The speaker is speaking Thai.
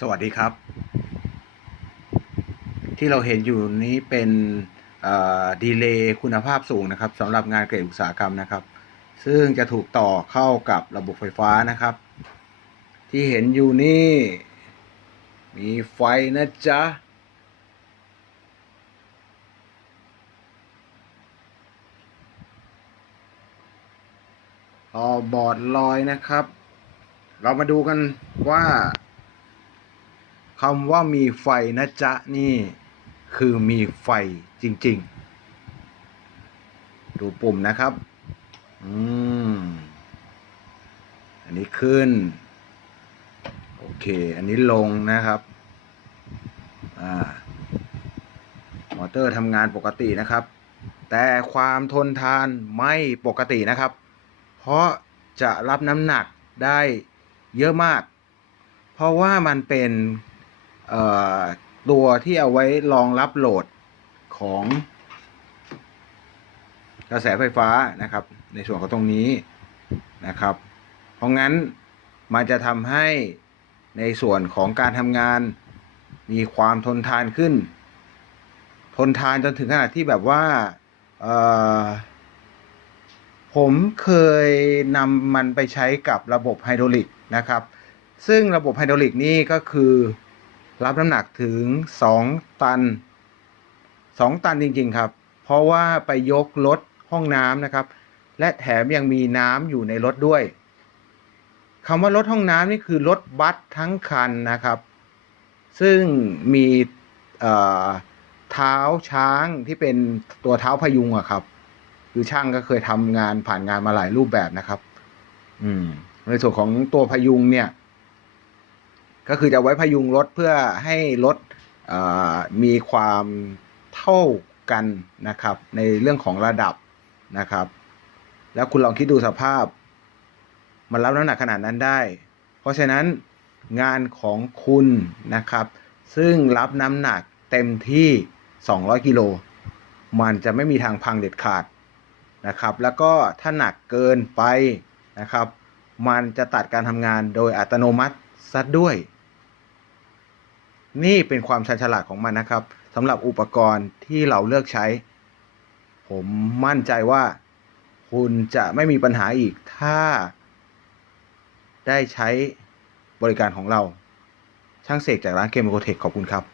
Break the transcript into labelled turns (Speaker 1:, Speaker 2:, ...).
Speaker 1: สวัสดีครับ ที่เราเห็นอยู่นี้เป็นดีเลย์คุณภาพสูงนะครับสำหรับงานเกรดอุตสาหกรรมนะครับ ซึ่งจะถูกต่อเข้ากับระบบไฟฟ้านะครับ ที่เห็นอยู่นี่ มีไฟนะจ๊ะต่อบอร์ดลอยนะครับ เรามาดูกันว่า คำว่ามีไฟนะจ๊ะนี่คือมีไฟจริง ๆ ดูปุ่มนะครับ อืม อันนี้ขึ้น โอเค อันนี้ลงนะครับ อ่า มอเตอร์ทำงานปกตินะครับ แต่ความทนทานไม่ปกตินะครับ เพราะจะรับน้ำหนักได้เยอะมาก เพราะว่ามันเป็น ตัวที่เอาไว้รองรับโหลดของกระแสไฟฟ้านะครับ ในส่วนของตรงนี้นะครับ เพราะงั้นมันจะทำให้ในส่วนของการทำงานมีความทนทานขึ้น ทนทานจนถึงขนาดที่แบบว่าผมเคยนำมันไปใช้กับระบบไฮดรอลิกนะครับ ซึ่งระบบไฮดรอลิกนี่ก็คือ รับน้ำหนักถึง 2 ตัน 2 ตันจริงๆครับ เพราะว่าไปยกรถห้องน้ำนะครับ และแถมยังมีน้ำอยู่ในรถด้วยคำว่ารถห้องน้ำนี่คือรถบัสทั้งคันนะครับ ซึ่งมีเท้าช้างที่เป็นตัวเท้าพยุงอะครับคือช่างก็เคยทำงานผ่านงานมาหลายรูปแบบนะครับ อืมในส่วนของตัวพยุงเนี่ย ก็คือจะไว้พยุงรถเพื่อให้รถมีความเท่ากันนะครับ ในเรื่องของระดับนะครับ แล้วคุณลองคิดดูสภาพ มันรับน้ำหนักขนาดนั้นได้ เพราะฉะนั้นงานของคุณนะครับ ซึ่งรับน้ำหนักเต็มที่ 200 กิโล มันจะไม่มีทางพังเด็ดขาดนะครับ แล้วก็ถ้าหนักเกินไปนะครับ มันจะตัดการทำงานโดยอัตโนมัติ ซัด้วย นี่เป็นความชันฉลาดของมันนะครับสำหรับอุปกรณ์ที่เราเลือกใช้ ผมมั่นใจว่า คุณจะไม่มีปัญหาอีกถ้า ได้ใช้บริการของเรา ช่างเสกจากร้านเกมโกเทคขอบคุณครับ